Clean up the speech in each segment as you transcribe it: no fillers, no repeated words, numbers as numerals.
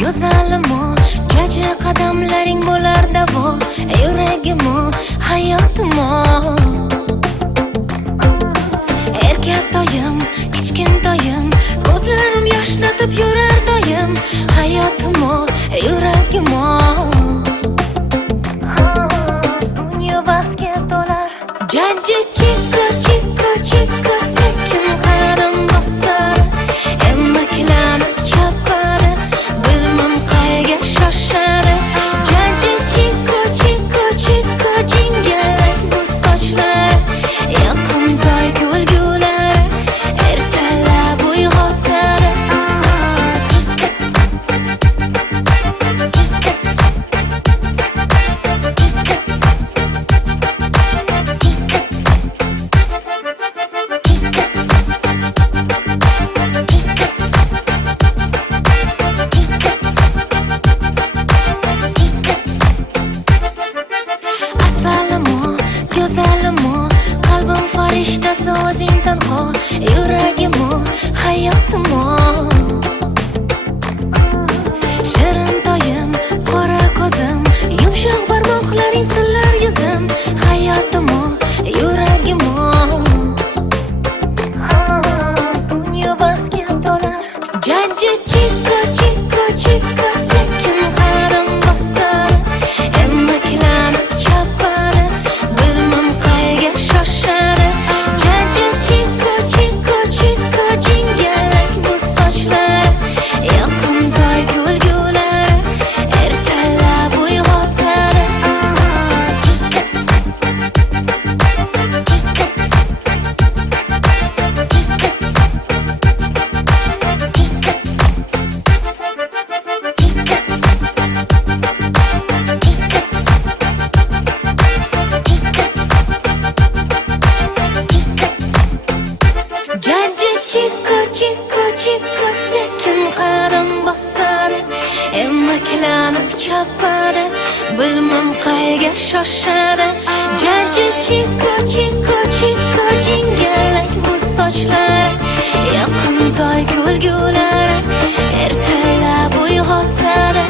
Go'zalimo, jaji qadamlaring bo'lar davo, yuragimo, hayotimo. Erkatoyim, kichkintoyim, ko'zlarim yoshlatib yurar doim, hayotimo, yuragimo. Dunyo baxtga to'lar. Jaji chiko, chiko, chiko, sekin qadam bosar, emaklanib chopadi. Bilmam qayga shoshadi. Jaji chiko, chiko, chiko, jingalak bu sochlar, yoqimtoy kulgulari, ertalab uyg'otadi. Asalimo, go'zalimo, qalbim farishtasi o'zing tanho, yuragimo, hayotimo. Shirin toyim, qora ko'zim, yumshoq barmoqlaring sillar yuzim, hayotimo, yuragimo. Dunyo baxtga to'lar. Jaji chiko, chiko, chiko, sekin qadam bosar, emaklanib chopadi. Bilmam qayga shoshadi. Jaji chiko, chiko, chiko, jingalak bu sochlar, yoqimtoy kulgulari, ertalab uyg'otadi. Jaji chiko, chiko, chiko, sekin qadam bosadi, emaklanib chopadi. Bilmam qayga shoshadi. Jaji chiko, chiko, chiko, jingalak bu sochlar, yoqimtoy kulgulari, ertalab uyg'otadi.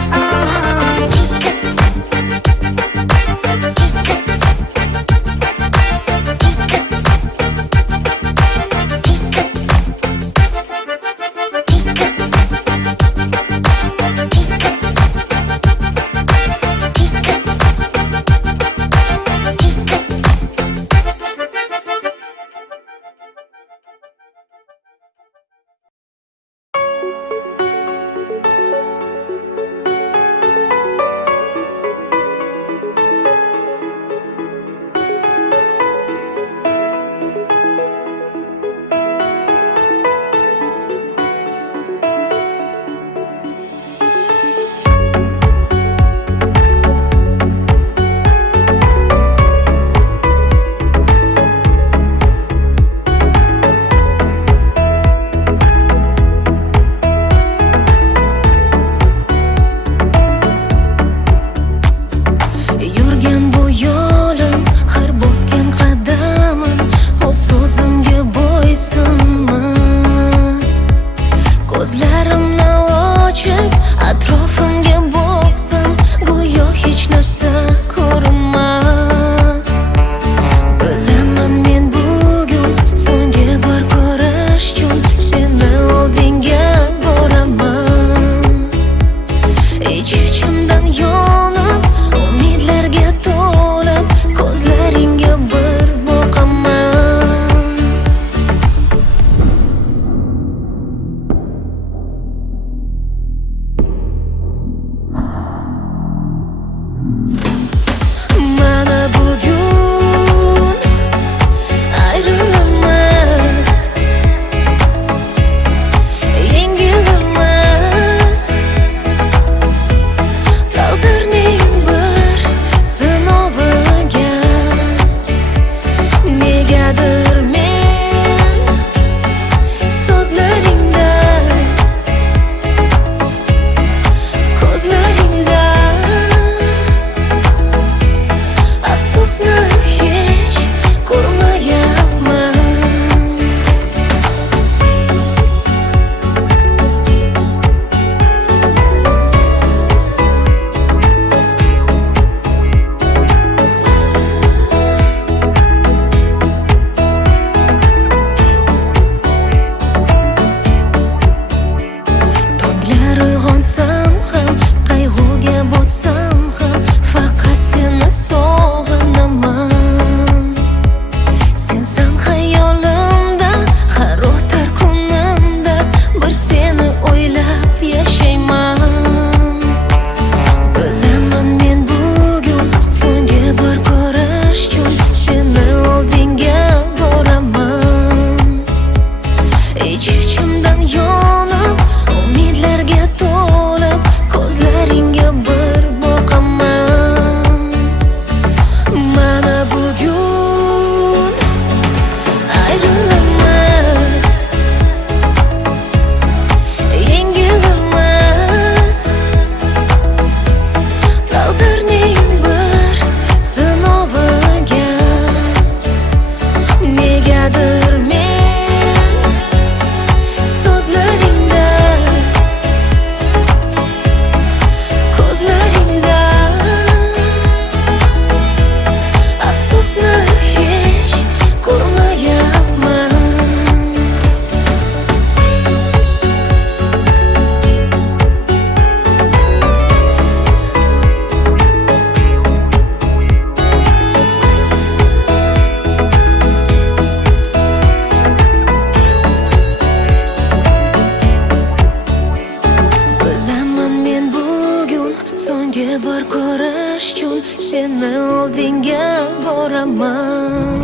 senga boraman.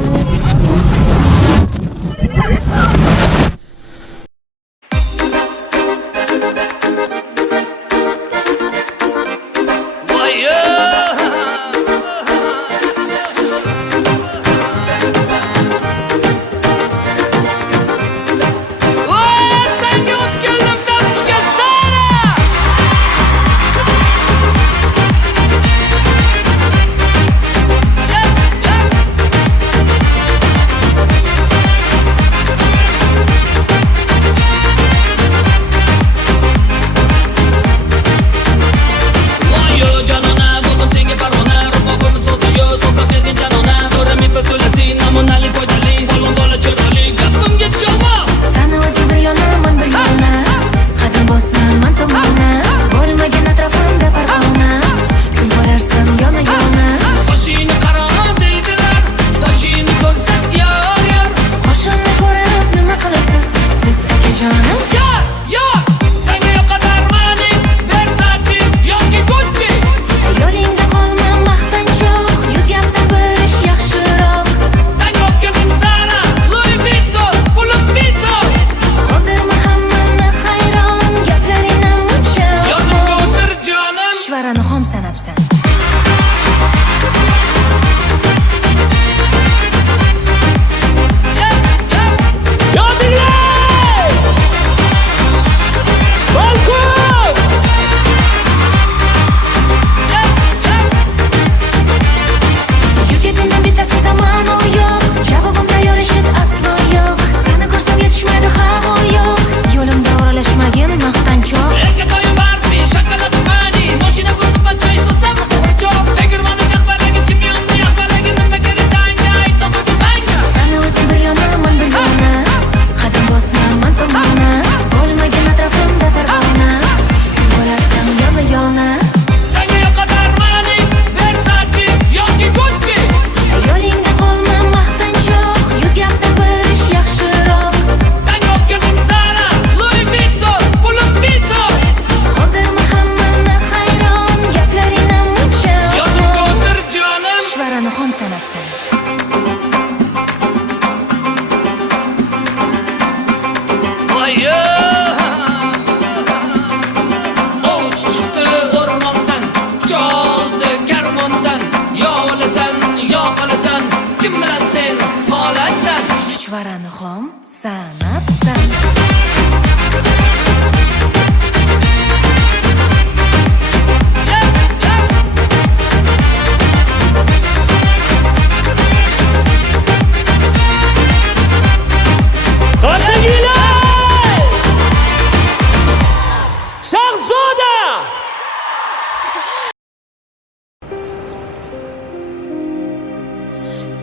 Chuchvarani xom sanabsan.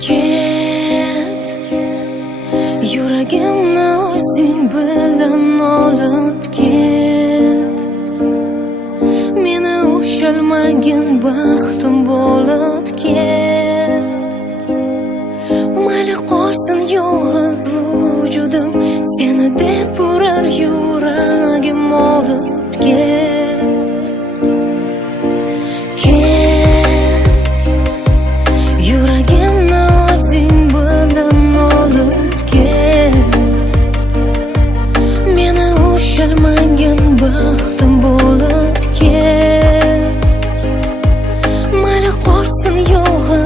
Ket, yuragimni o'zing bilan olib ket. Meni ushalmagin baxtim bo'lib ket. Mayli qolsin yolg'iz vujudim, seni deb urar yuragim olib ket. Baxtim bo'lib ket. Mayli qolsin yolg'iz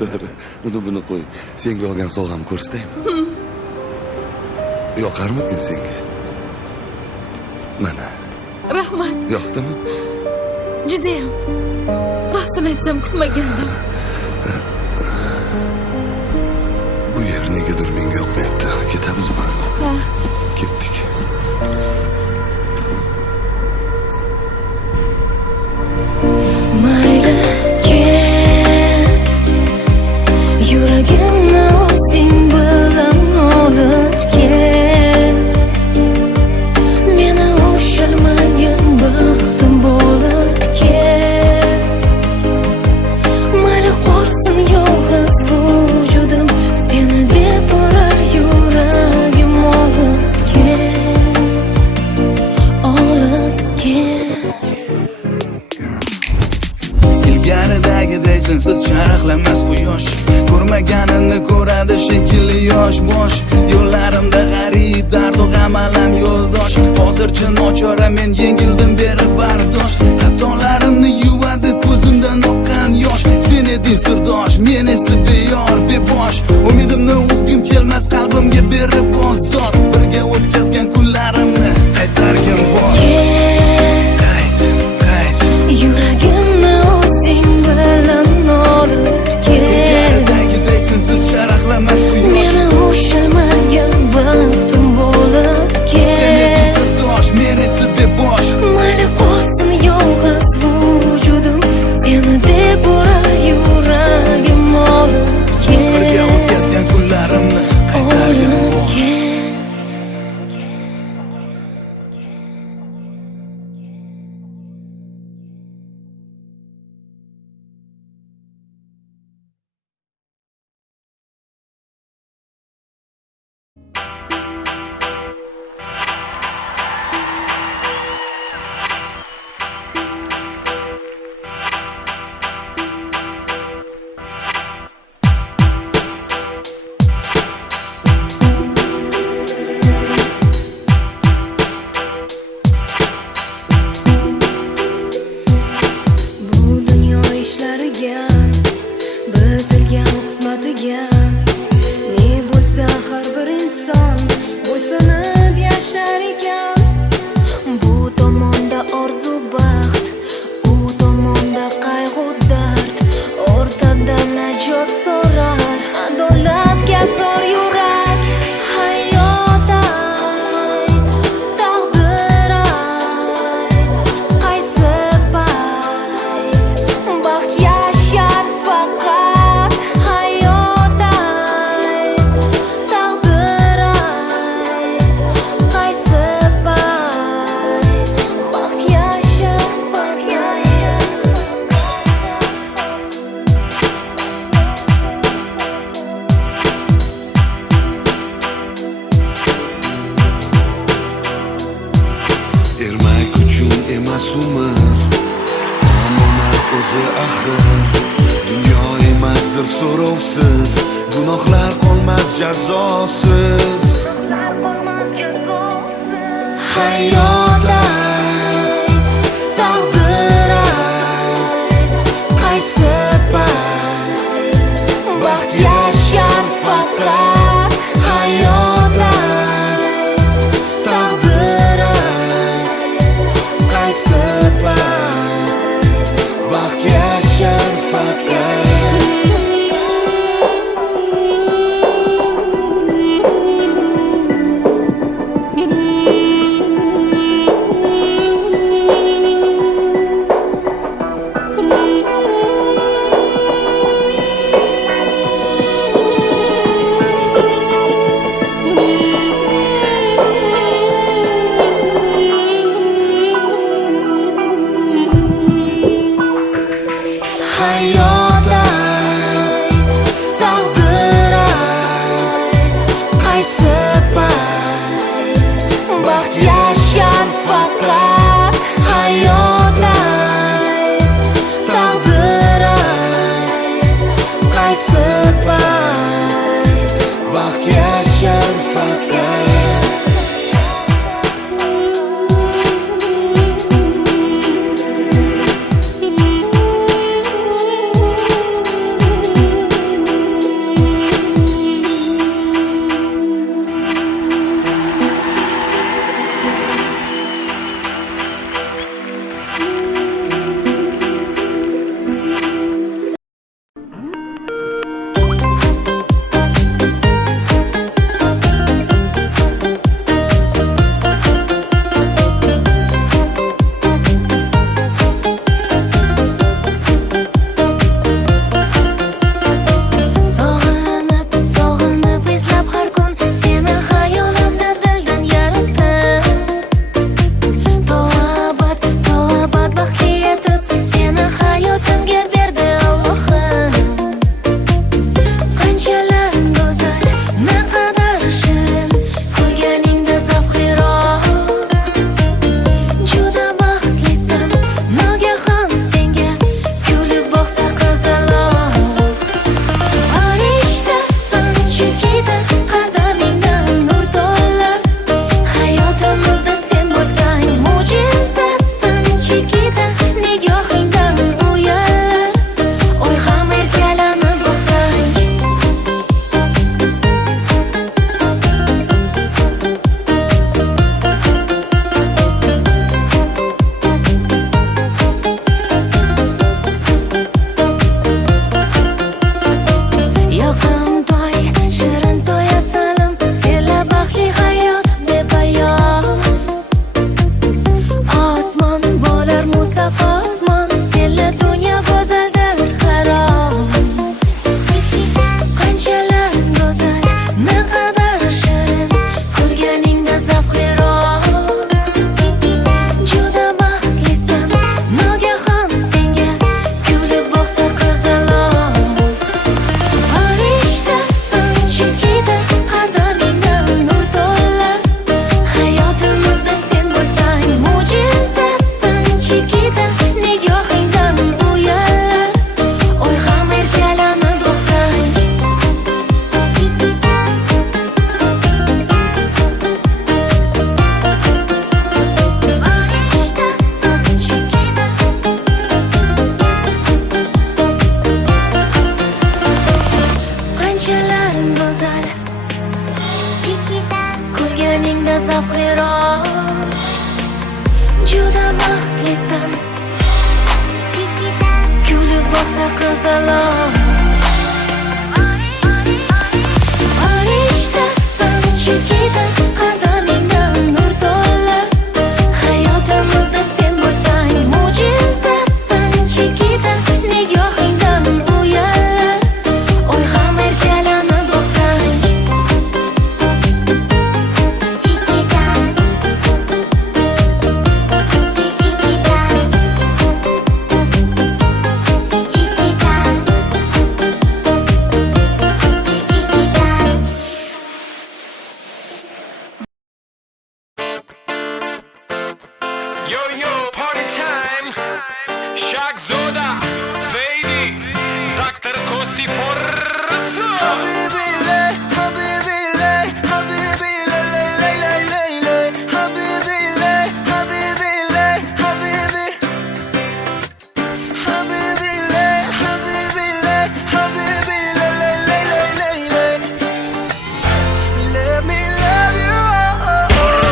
To'g'ri. Buni qo'y. Senga olgan sovg'amni ko'rsataymi? Yoqarmikin senga? Mana. Rahmat. Yoqdimi? Judayam. Rostini aytsam kutmagandim. Bu yer negadir menga yoqmayapti. Ketamizmi? Ha. Ketdik. Mayli ket, yuragimni o'zing bilan olib ket. Meni ushalmagan baxtim bo'lib ket. Mayli qolsin yolg'iz vujudim, seni deb urar yuragim olib ket, olib ket. Ilgaridagiday sensiz charaqlamas quyosh, ko'rmaganini ko'radi shekilli yosh bosh. Yo'llarimda g'arib dardu g'am alam yo'ldosh. Hozircha nochora men yengildim berib bardosh. Xatolarimni yuvadi ko'zimdan oqqan yosh. Sen eding sirdosh, men esa beyor bebosh. Umidimni uzgim kelmas qalbimga berib bozor. Birga o'tkazgan kunlarimni qaytargin bor. Qayt. Yuragimni o'zing bilan olib ket. Ilgaridagiday sensiz charaqlamas quyosh. Meni ushalmagan baxtim bo'lib Sen eding ket. sirdosh, men esa bebosh. Mayli qolsin yolg'iz vujudim, seni deb urar yuragim olib Birga ket, o'tkazgan kunlarimni qaytargin olib bor. ket. Bu dunyo ishlariga, bitilgan qismatiga ne bo'lsa har bir inson bo'ysunib yashar ekan. Bu tomonda orzu baxt, u tomonda qayg'u dard. O'rtada najot so'rar, adolatga zor yurak. Hayot ayt, taqdir ayt, qaysi payt baxt yashar faqat. Hayot ayt, taqdir ayt, qaysi payt baxt yashar faqat. Ermak uchun emas umr, omonat o'zi axir. Dunyo emasdir so'rovsiz, gunohlar qolmas jazosiz. Hayot ayt, taqdir ayt, qaysi payt baxt yashar faqat. Hayot ayt, taqdir ayt, qaysi payt baxt yashar faqat. Hayot ayt, taqdir ayt, qaysi payt baxt yashar faqat. Hayot ayt, taqdir ayt, qaysi payt baxt yashar faqat. senda zavqliroq. Juda baxtlisan, kulib boqsa qizaloq. Farishtasan Chikita, qadamingdan nur to'lar. Hayotimizda sen bo'lsang mo'jizasan Chikita, nigohingdan uyallar. Oy ham erkalanib boqsang Chikita, Yo-yo, party time. Shaq Zoda, Fady, Dr. Kosti Forza. Habibi lay, Habibi lay, Habibi lay, lay, lay, lay, lay, lay. Habibi lay, Habibi lay, Habibi. Habibi lay, Habibi lay, Habibi lay, lay, lay, lay, lay, lay. Let me love you, oh, oh, oh.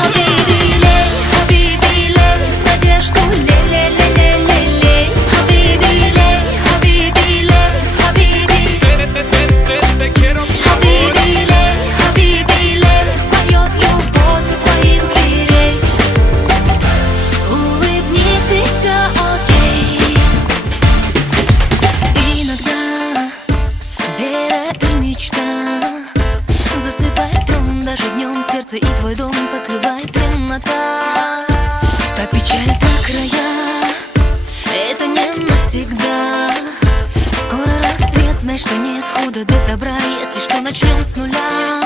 Habibi lay, Habibi lay, надежду лей-лей-лей-лей-лей. Habibi lay, Habibi lay, Habibi. Te quiero, mi amor. Habibi lay, Habibi lay, поет любовь у твоих дверей. Улыбнись и все окей. Иногда вера и мечта засыпает сном, даже днем сердце и твой дом покрывает темнота. Та печаль за края, это не навсегда. Скоро рассвет, знай, что нет худа без добра. Если что, начнем с нуля.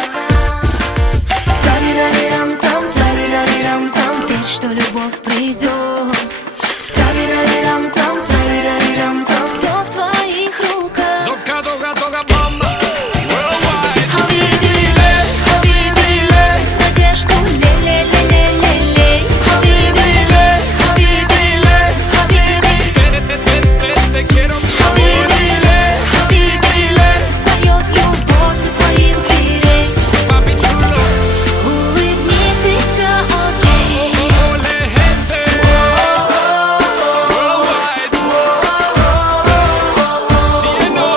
Тарирарирам-там, тарирарирам-там, верь, что любовь придет. Тарирарирам-там, тарирарирам-там, все в твоих руках. Дога, дога, дога, мама. Worldwide. Habibi lay, Habibi lay, надежду лей-лей-лей-лей-лей. Habibi lay, Habibi lay, Habibi. Te quiero, mi amor. Habibi lay, Habibi lay, поет любовь у твоих дверей. Papi chulo. Улыбнись и все окей. Ole, gente. Worldwide. Cielo.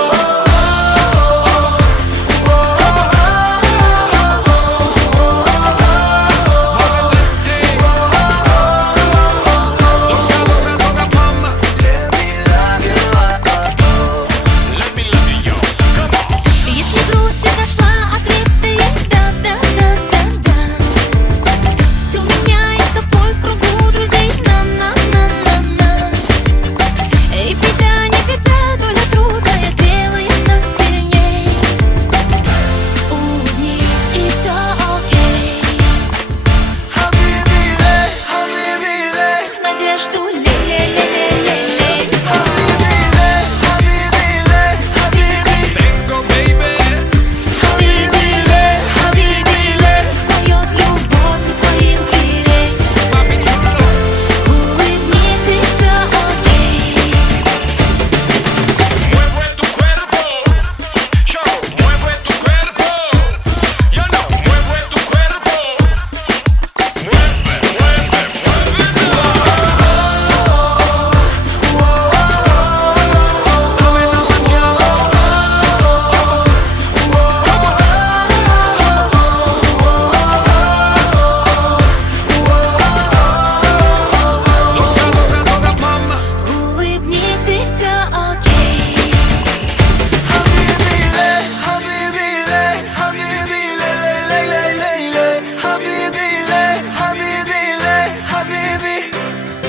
Dogga, dogga, dogga, mama. Let me love you, oh, oh, oh. Let me love you, yo. Come on. Если грусть изошла, ответ стоит да-да-да-да-да. Все меняется в бой в кругу друзей. На-на-на-на-на. И беда, не беда, доля трудная делает нас сильней. Улыбнись и все окей. Habibi lay, Habibi lay. Надежду лей-лей-лей-лей-лей. Habibi lay, Habibi lay, Habibi. Tengo, baby. Habibi lay, Habibi lay, поет любовь у твоих дверей. Papi chulo. Улыбнись и все окей. Mueve tu cuerpo, yo, mueve tu cuerpo, yo no, mueve tu cuerpo, mueve, mueve, muévelo. Sabe la mañana, dogga, dogga, dogga, mama. Улыбнись и все окей. Habibi lay, Habibi lay, Habibi lay, lay, lay, lay, lay, lay. Habibi lay, Habibi lay, Habibi.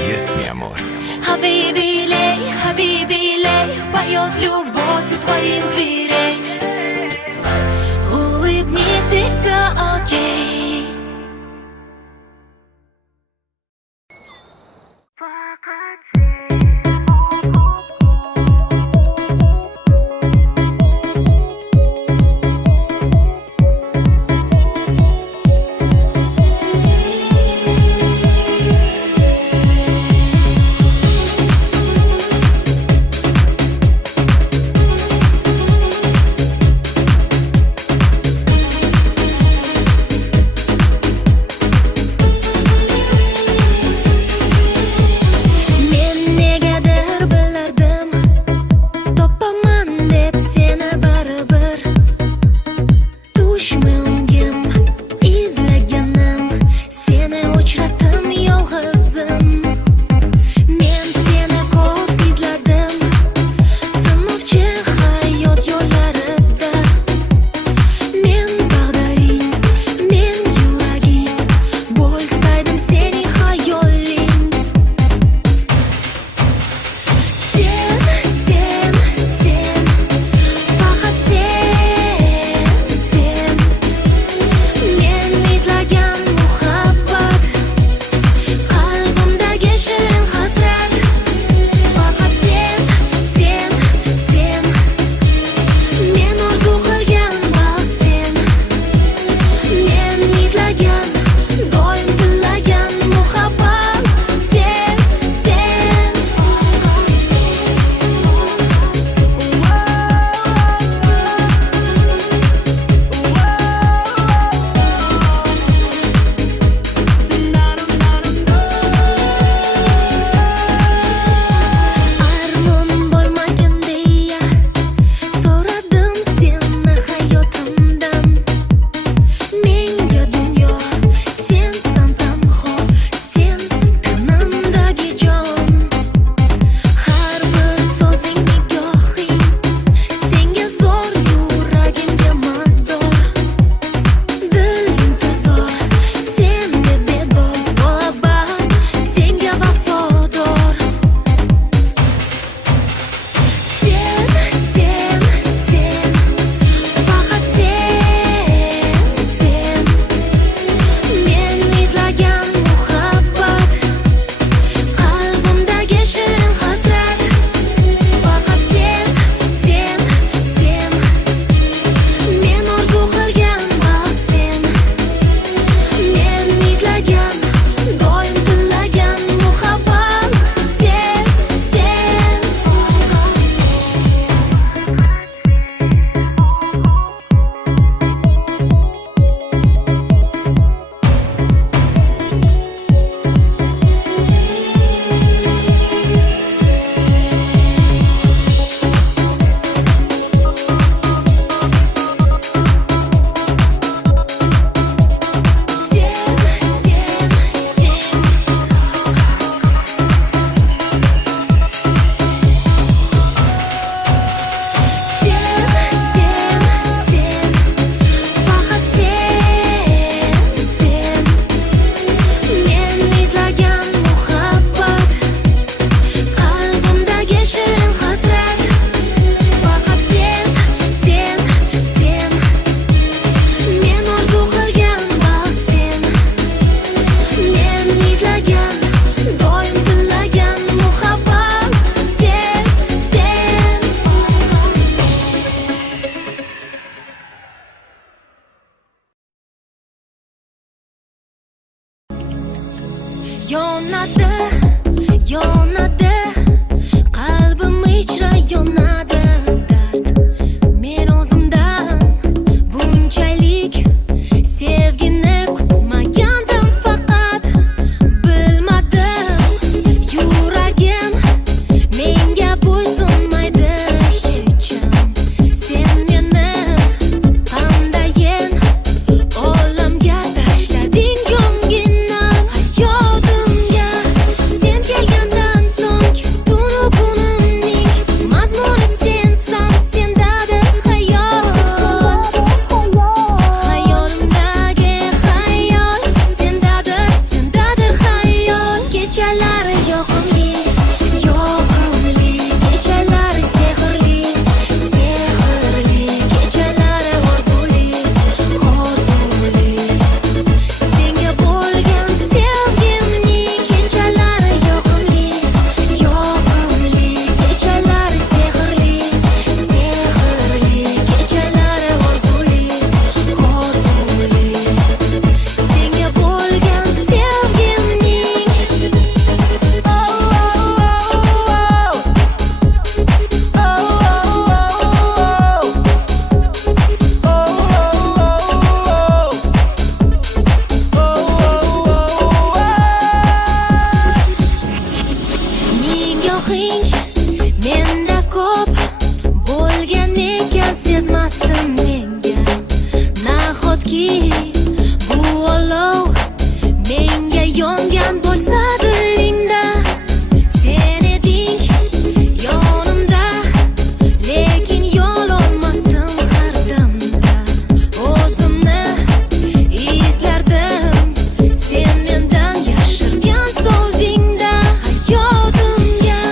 Yes, mi amor. Habibi lay, Habibi lay, поет любовь у твоих дверей. Улыбнись и все окей. Yonadi, yonadi, qalbim ichra yonadi dard. Men o'zimdan bunchalik sevgini kutmagandim, faqat bilmadim. Yuragim menga bo'ysunmaydi hecham. Sen meni qandayin olamga tashlading jonginam. Hayotimga sen kelgandan so'ng tunu kunimning mazmuni sensan, sendadir hayot. Hayolimdagi hayol sendadir, sendadir hayol. Kechalari yoqimli, yoqimli, kechalari sehrli, sehrli, kechalari orzuli, orzuli. Senga bo'lgan sevgimning kechalari yoqimli, yoqimli, kechalari sehrli, sehrli, kechalari orzuli, orzuli. Senga bo'lgan sevgimning nigohing menda ko'p bo'lgan ekan, sezmasdim menga. Nahotki bu olov menga yongan bo'lsa dilingda. Sen eding yonimda, lekin yo'l olmasdim har damda. O'zimni izlardim sen mendan yashirgan so'zingda. Hayotimga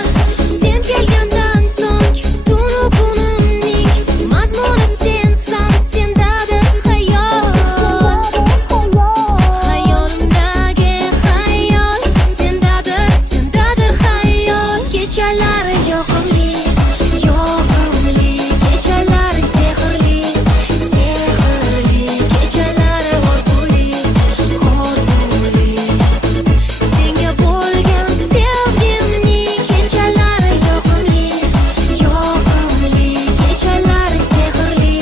sen kelgandan so'ng tunu kunimning mazmuni sensan, sendadir hayot. Hayolimdagi hayol sendadir, sendadir hayol. Kechalari yoqimli, yoqimli, kechalari sehrli, sehrli, kechalari orzuli, orzuli. Senga bo'lgan sevgimning kechalari yoqimli, yoqimli, kechalari sehrli,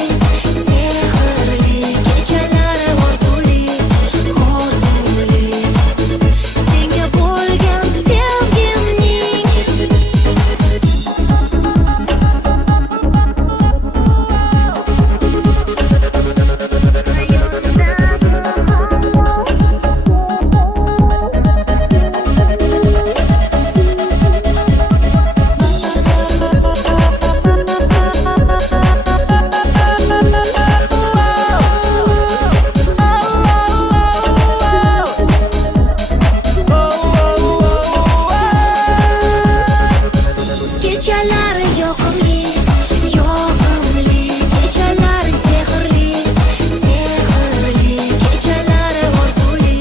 sehrli, kechalari orzuli, orzuli. Senga bo'lgan sevgimning kechalari yoqimli, yoqimli, kechalari sehrli, sehrli, kechalari orzuli,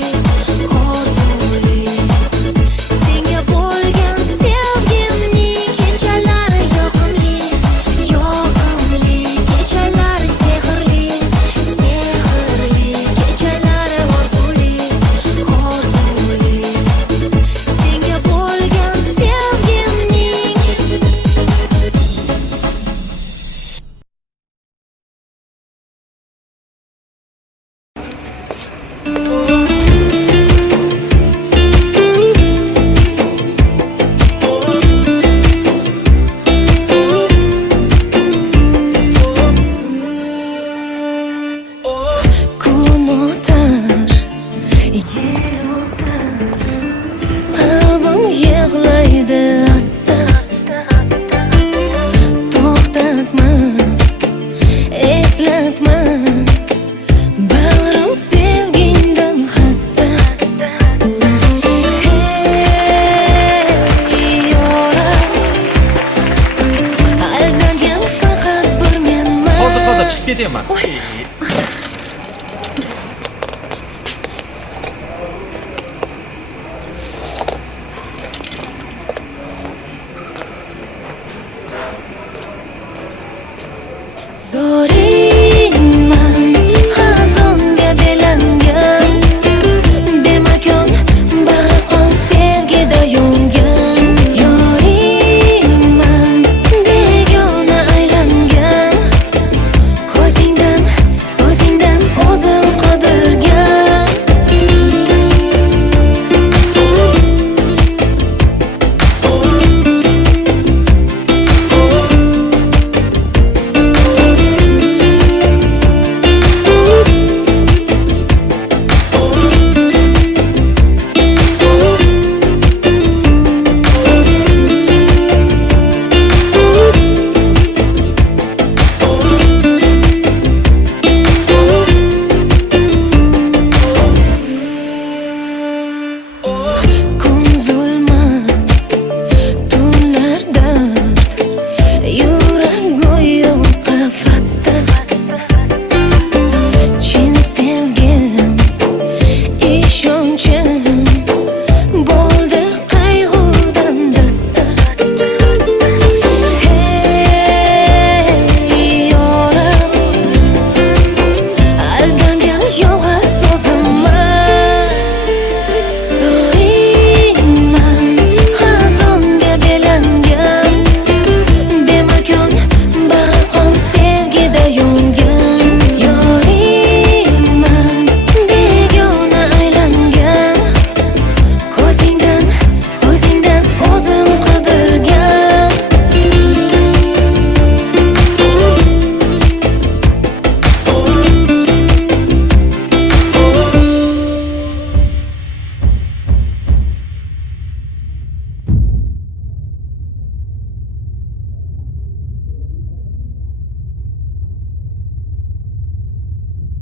orzuli. Senga bo'lgan sevgimning kechalari yoqimli, yoqimli, kechalari sehrli, sehrli, kechalari orzuli, orzuli. Senga bo'lgan sevgimning kun o'tar, qalbim yig'laydi asta. To'xtatma, eslatma, bag'rim sevgingdan xasta. Hey yoram, aldangan faqat bir menman. Hozir chiqib ketaman. Zoringman, xazonga belangan, bemakon bag'ri qon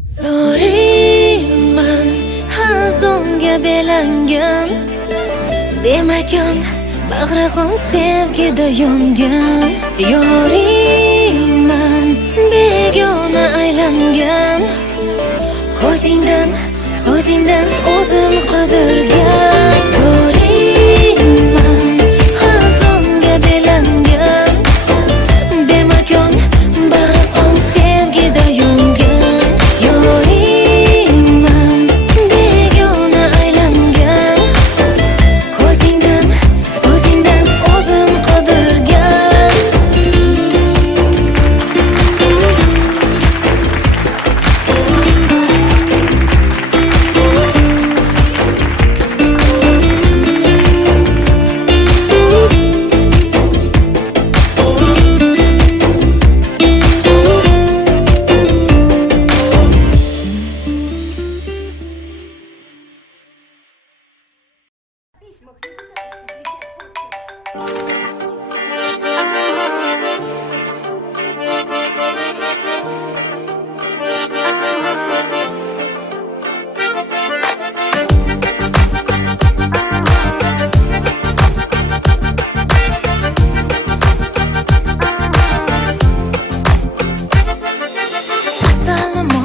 Zo'riyman hazonga belangan Demakan bag'ri qon sevgida yongan Yoringman begona aylangan Ko'zingdan, so'zingdan o'zim qidirgan Zo'riyman hazonga belangan Bemakon bag'ri qon sevgida yongan Yoringman begona aylangan Ko'zingdan, so'zingdan o'zim qidirgan Asalimo,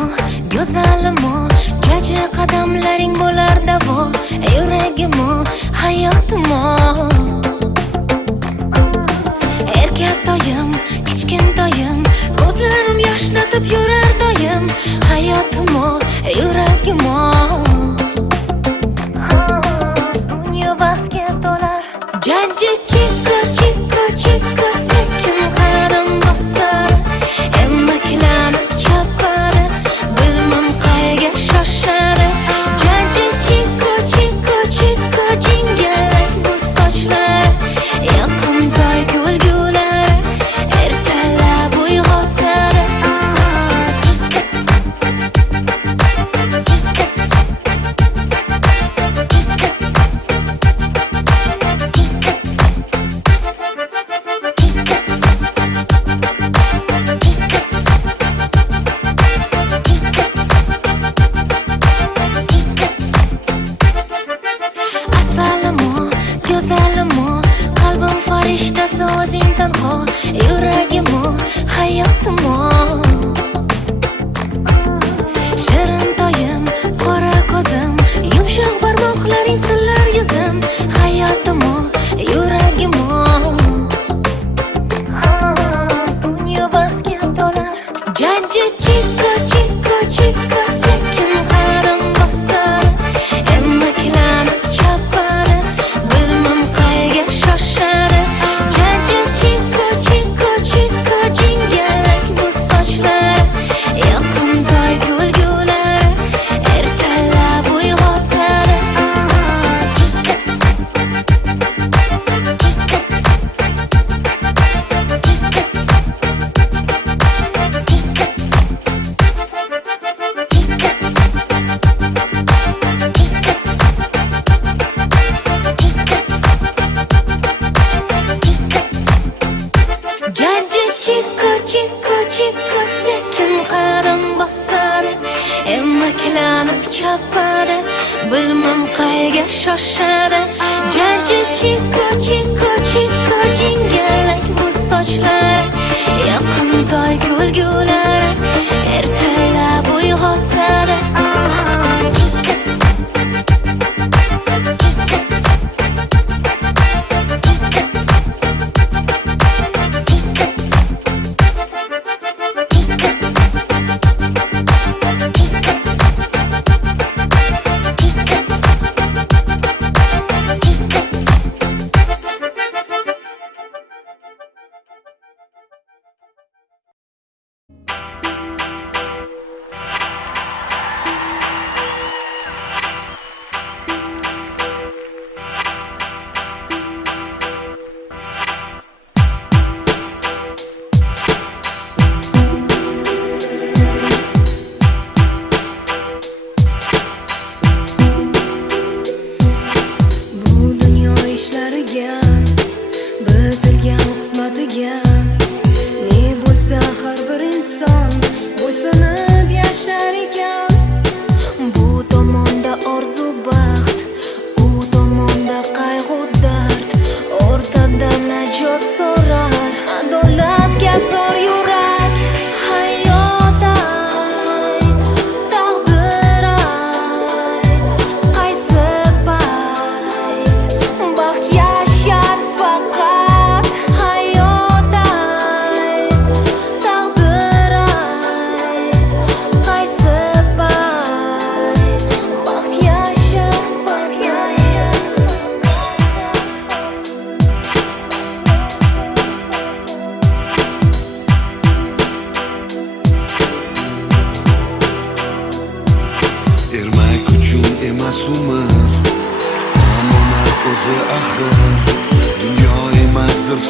go'zalimo, jaji qadamlaring bo'lar davo Yuragimo, hayotimo Erkatoyim, kichkintoyim Ko'zlarim yoshlatib yurar doim Hayotimo, yuragimo Dunyo baxtga to'lar Jajji chiko, chiko, chiko Sekin qadam bosar Emmaklanib chopadi Bilmam qayga shoshadi Jajji chiko, chiko, chiko Jingalak bu sochlari Yoqimtoy kulgulari Ertalab uyg'otadi Asalimo, go'zalimo Qalbim farishtasi o'zing tanho Yuragimo, hayotimo Shirin toyim, qora ko'zim Yumshoq barmoqlaring sillar yuzim Hayotimo, yuragimo Dunyo baxtga to'lar Jajji chiko, chiko, chiko Sekin qadam bosar Emmaklanib chopadi Bilmam qayga shoshadi Jajji chiko, chiko, chiko Jingalak bu sochlari Yoqimtoy kulgulari Ertalab uyg'otadi Jajji chiko, chiko, chiko Sekin qadam bosadi Emmaklanib chopadi Bilmam qayga shoshadi Jajji chiko, chiko, chiko Jingalak bu sochlari Yoqimtoy kulgulari Ertalab uyg'otadi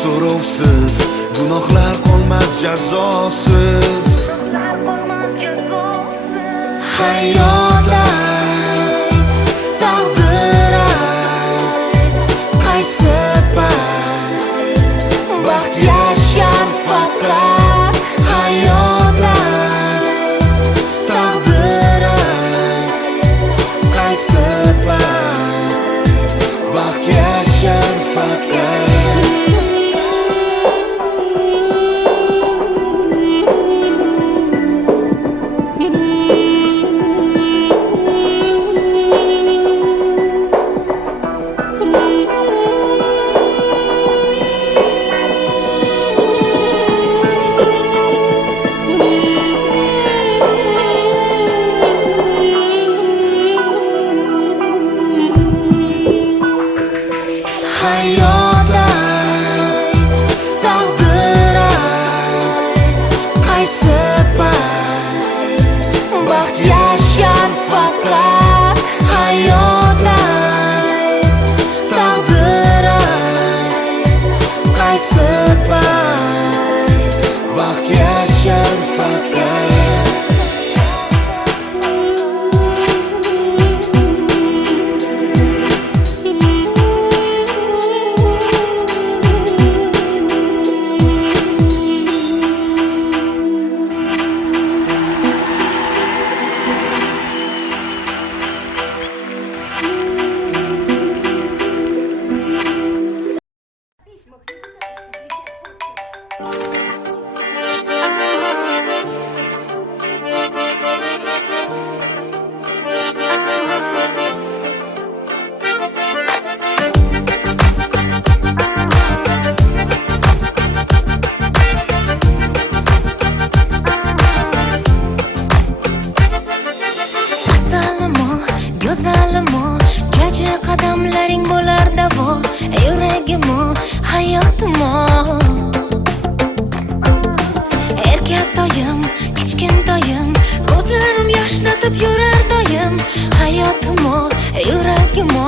so'rovsiz, gunohlar qolmas jazosiz. Hayot ayt, taqdir ayt, qaysi payt baxt yashar faqat. Hayot ayt, taqdir ayt, qaysi payt baxt yashar faqat. Hayot ayt, taqdir ayt, qaysi payt baxt yashar faqat. Hayot ayt, taqdir ayt, qaysi payt baxt yashar faqat. Asalimo, go'zalimo, jaji qadamlaring bo'lar davo. Yuragimo, hayotimo, erkatoyim, kichkintoyim, ko'zlarim yoshlatib yurar doim. Hayotimo, yuragimo,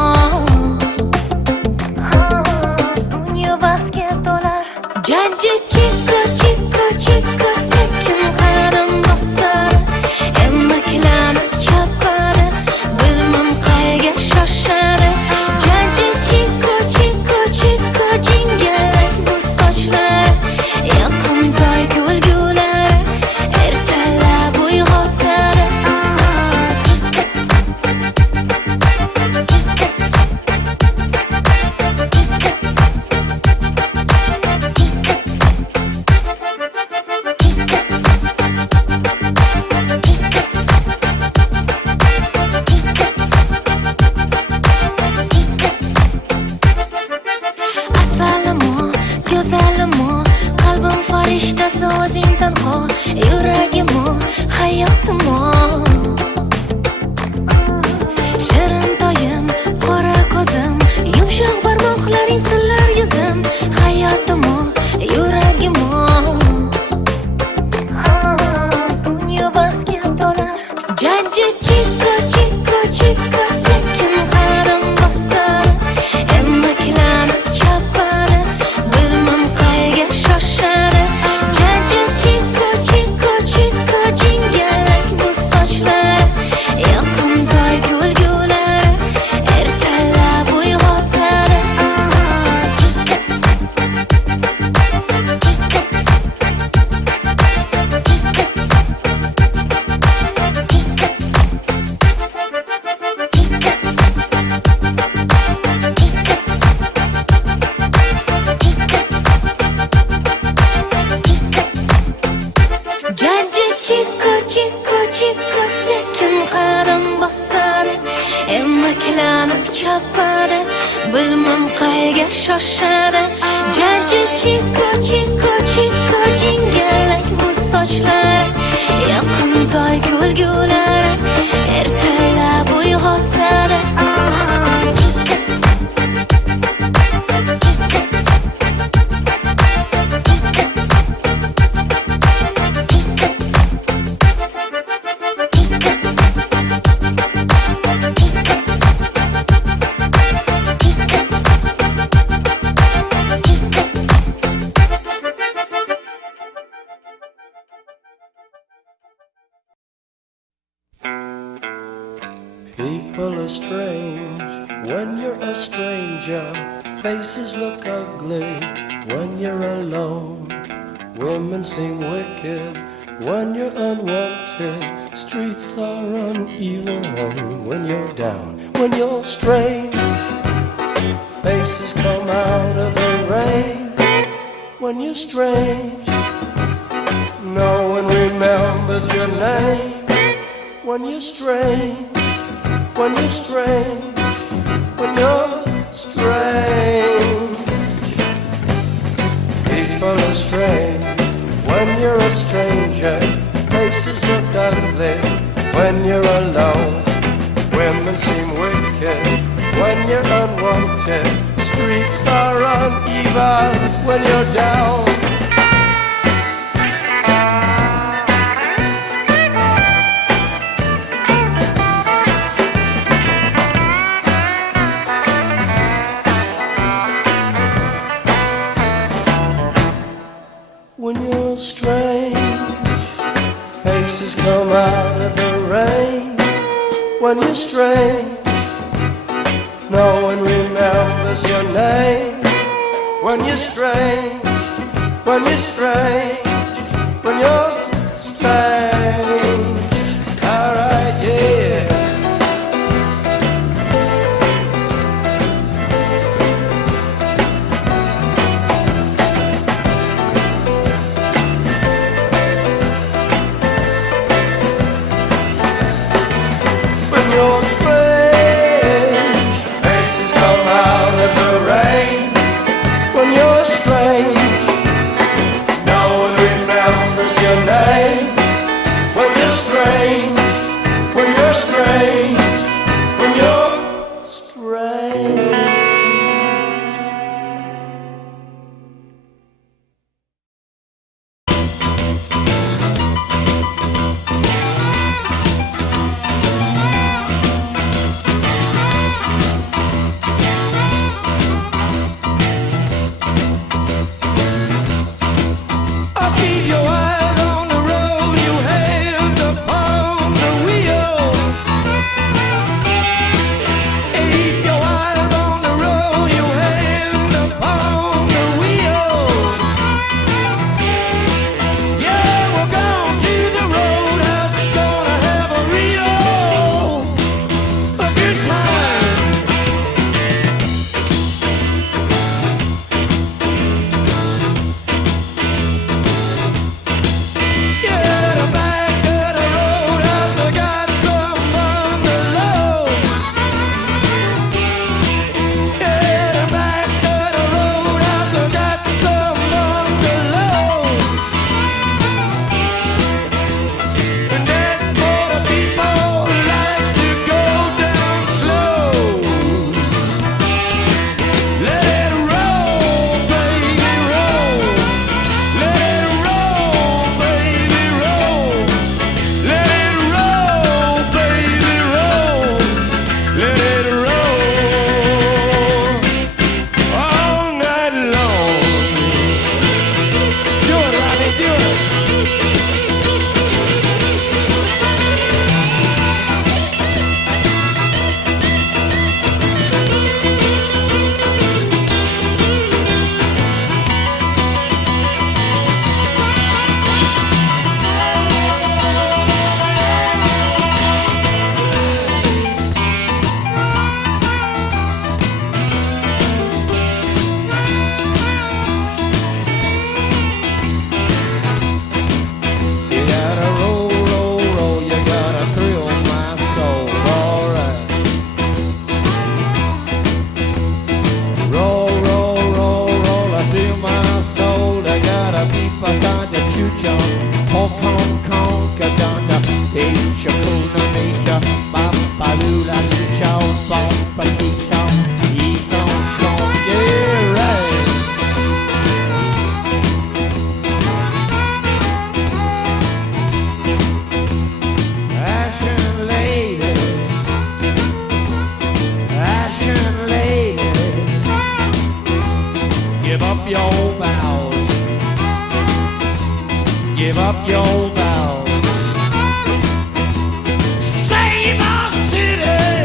dunyo baxtga to'lar. Jaji chiko chiko chiko sekin qadam bosar, emaklanib chopadi, bilmam qayga shoshadi. Jaji chiko chiko chiko jingalak bu sochlari, yoqimtoy kulgulari, ertalab uyg'otadi. Asalimo, go'zalimo, qalbim farishtasi o'zing tanho. Yuragimo, hayotimo, shirin toyim, qora ko'zim, yumshoq barmoqlaring sillar yuzim. Hayotimo, yuragimo, dunyo baxtga to'lar. Jaji chiko chiko chiko sekin qadam bosar, emaklanib chopadi, bilmam qayga shoshadi. Jaji chiko chiko chiko jingalak bu sochlari, yoqimtoy kulgulari, ertalab uyg'otadi. Jaji chiko chiko chiko sekin qadam bosadi, emaklanib chopadi, bilmam qayga shoshadi. Jaji chiko chiko chiko jingalak bu sochlari, yoqimtoy kulgulari, ertalab uyg'otadi. People are strange when you're a stranger. Faces look ugly when you're alone. Women seem wicked when you're unwanted. Streets are uneven when you're down. When you're strange, faces come out of the rain. When you're strange, no one remembers your name. When you're strange, when you're strange, when you're strange. People are strange when you're a stranger. Faces look ugly when you're alone. Women seem wicked when you're unwanted. Streets are uneven when you're down. When you're strange, faces come out of the rain. When you're strange, no one remembers your name. When you're strange, when you're strange, when you're strange. Alright, yeah. When you're strange, faces come out of the rain. When you're strange, no one remembers your name. When you're strange, when you're strange, when you're strange. Keep your eyes on the road, you hand upon the wheel. Keep your eyes on the road, you hand upon the wheel. Yeah, we're going to the roadhouse, gonna have a good time. Yeah, the back of the roadhouse, I got some bungalows. Yeah, the back of the roadhouse, I got some bungalows. And that's for the people who like to go down slow. Let it roll, baby, roll. Let it roll, baby, roll. Let it roll, baby, roll. Let it roll all night long. Do it, Ronnie, do it. You gotta roll, roll, roll. You gotta thrill my soul. Alright. Roll, roll, roll, roll. I feel my soul. I gotta beep a ganja chucha. Hong Kong, Kong, kadanta. Pecha, kuna, nature. Bapa, lula, licha, bapa, licha. He's on Kong. Yeah, right. Ashen lady, ashen lady, give up your vows, give up your vows. Save our city,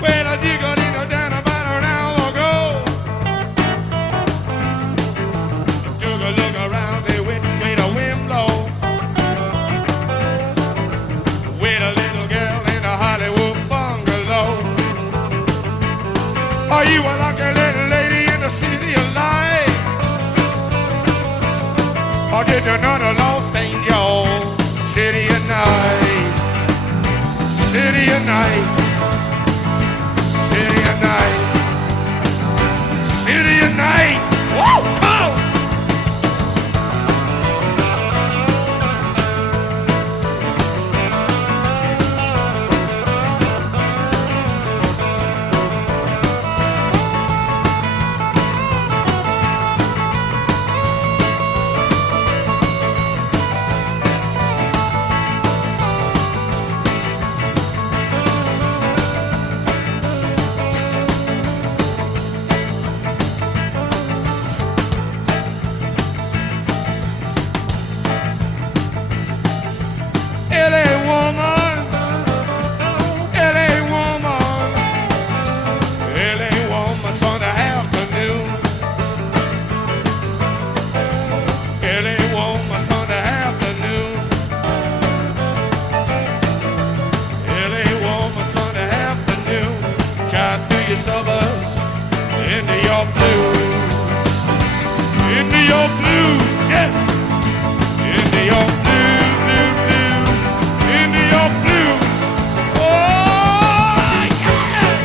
Well, I dig a little down about an hour ago. Took a look around the way the wind blow. With a little girl in a Hollywood bungalow. Are you a lucky little lady in the city of light? Or did you know the lost angel? City of night, city of night. City of night, city of night. Woo! Come on! LA woman, LA woman, LA woman Sunday afternoon. LA woman Sunday afternoon. LA woman Sunday afternoon. Drive through your suburbs into your blues. Into your blues, yeah. Into your blues. Into your blues. Oh, yeah!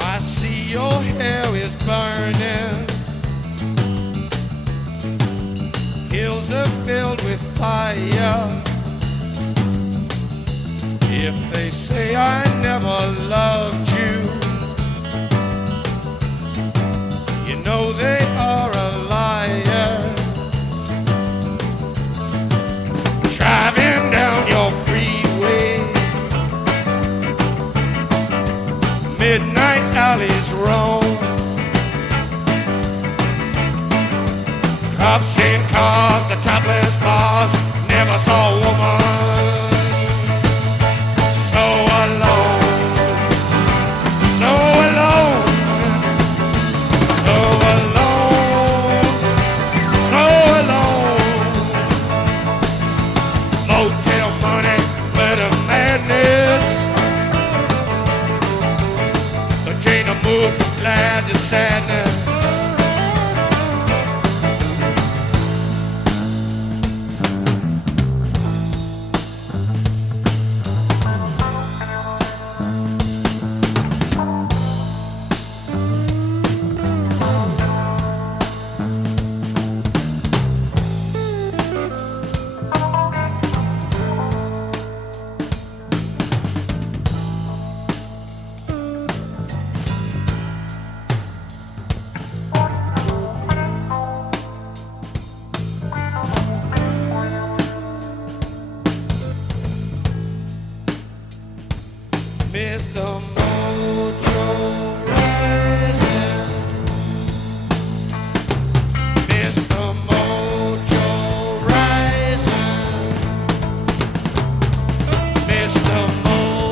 I see your hair is burning. Hills are filled with fire. If they say I never loved you, you know they are a liar. Driving down your freeway, midnight alleys roam. Cops in cars, the topless bars, never saw a woman so alone, so alone, so alone, so alone. Motel money, murder madness. But Jane Moore, glad to sadness. Mr. Mojo Rising, Mr. Mojo Rising, Mr. Mojo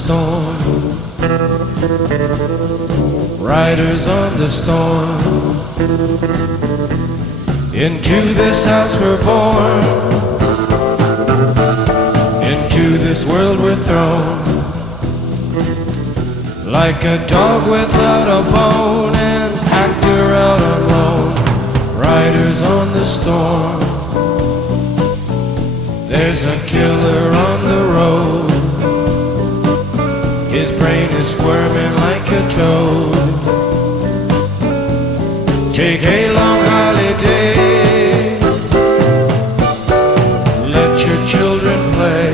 storm. Riders on the storm. Into this house we're born. Into this world we're thrown. Like a dog without a bone, an actor out on loan. Riders on the storm. There's a killer on the road. His brain is squirming like a toad. Take a long holiday. Let your children play.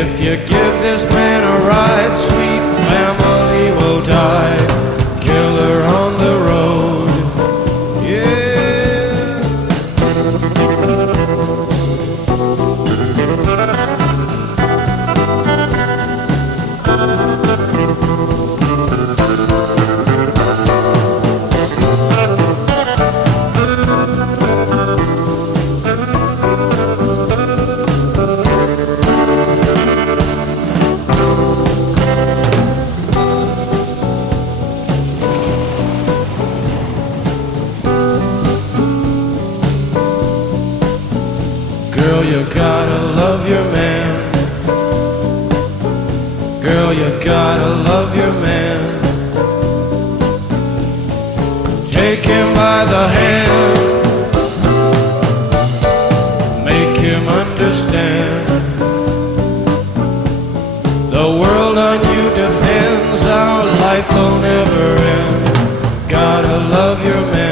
If you give this man a ride, sweet family will die. Killer on the road. Yeah. Girl, you gotta love your man. Girl, you gotta love your man. Take him by the hand. Make him understand. The world on you depends. Our life will never end. Gotta love your man.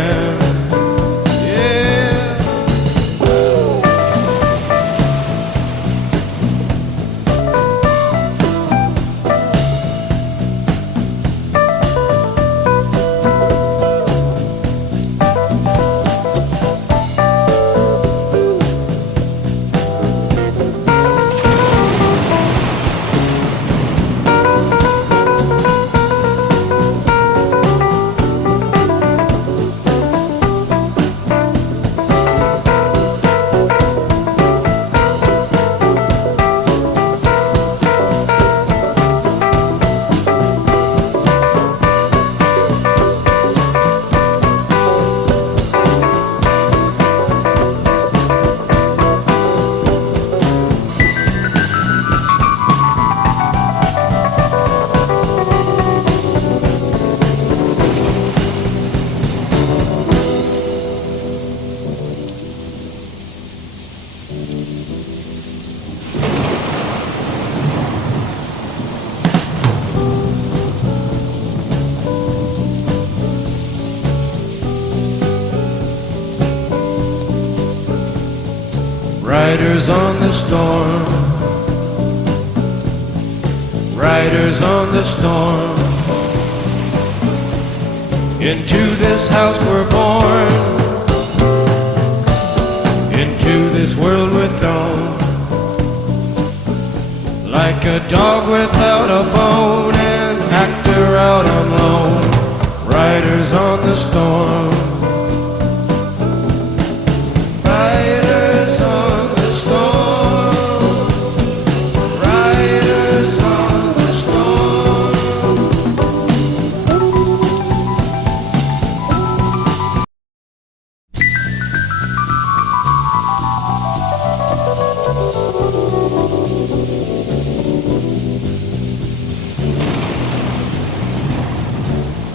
Riders on the storm. Riders on the storm. Into this house we're born. Into this world we're thrown. Like a dog without a bone, an actor out on loan. Riders on the storm. Riders on the storm. Riders on the storm.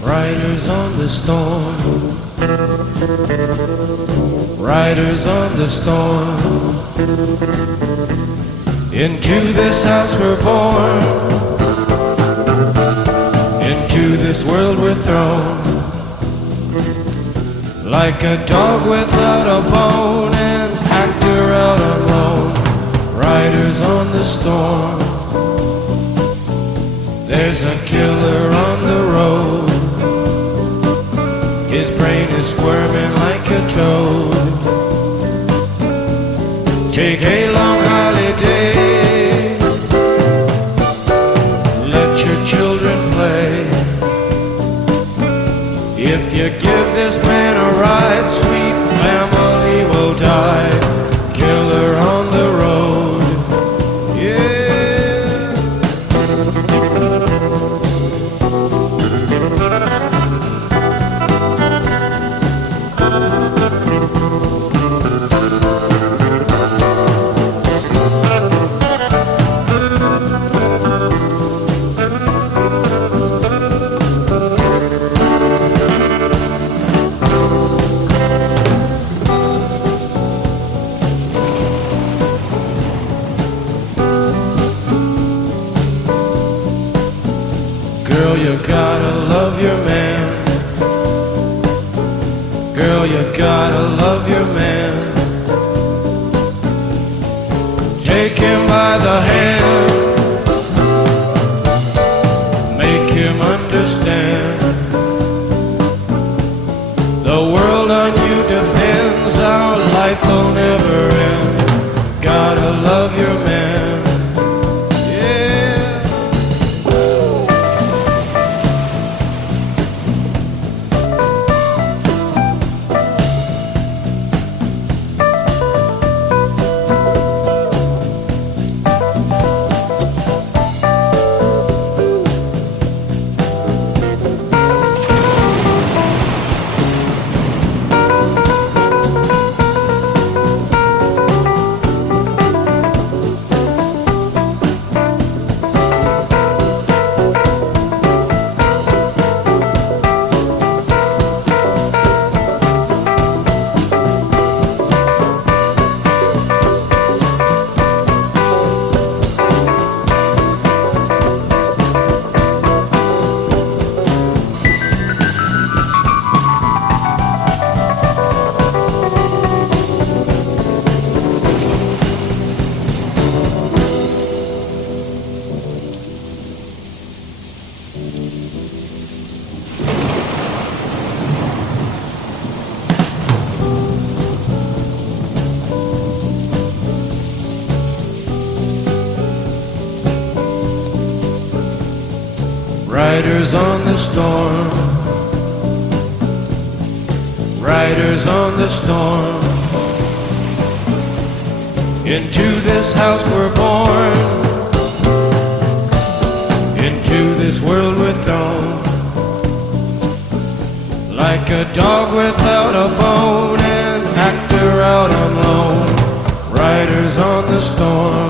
Riders on the storm. Riders on the storm. Into this house we're born. Into this world we're thrown. Like a dog without a bone, an actor out on loan. Riders on the storm. There's a killer on the road. His brain is squirming like a toad. Take a long holiday. Let your children play. If you give this man a ride, sweet family will die. Killer on the road. Yeah. Girl, you gotta love your man. Girl, you gotta love your man. Take him by the hand, make him understand. The world on you depends, our life will never end. Gotta love your man. Yeah. Riders on the storm, riders on the storm. Into this house we're born, into this world we're thrown. Like a dog without a bone, an actor out on loan. Riders on the storm.